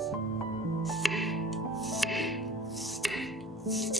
Thank you.